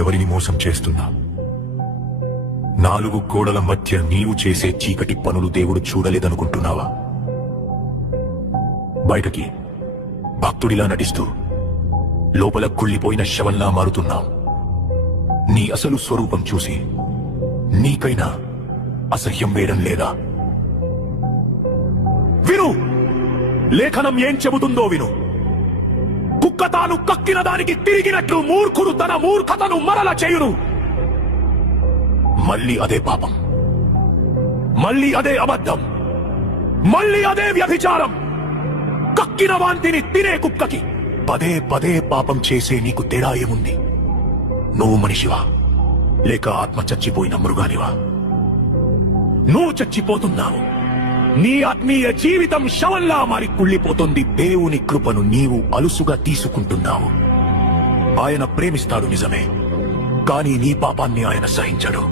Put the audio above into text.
ఎవరిని మోసం చేస్తున్నా? నాలుగు గోడల మధ్య నీవు చేసే చీకటి పనులు దేవుడు చూడలేదనుకుంటున్నావా? బయటకి భక్తుడిలా నటిస్తూ లోపల కుళ్ళిపోయిన శవంలా మారుతున్నావు. నీ అసలు స్వరూపం చూసి నీకైనా అసహ్యం వేయడం లేదా? విను, లేఖనం ఏం చెబుతుందో విను. కుక్క తాను కక్కిన దానికి తిరిగినట్లు మూర్ఖుడు తన మూర్ఖతను మరల చేయును. మళ్ళీ అదే పాపం, మళ్ళీ అదే అబద్ధం, మళ్ళీ అదే వ్యభిచారం. కక్కిన వాంతిని తినే కుక్కకి పదే పదే పాపం చేసే నీకు తేడా ఏముంది? నువ్వు మనిషివా లేక ఆత్మ చచ్చిపోయిన మృగానివా? నువ్వు చచ్చిపోతున్నావు. నీ ఆత్మీయ జీవితం శవంలా మారి కుళ్ళిపోతుంది. దేవుని కృపను నీవు అలుసుగా తీసుకుంటున్నావు. ఆయన ప్రేమిస్తాడు నిజమే, కానీ నీ పాపాన్ని ఆయన సహించడు.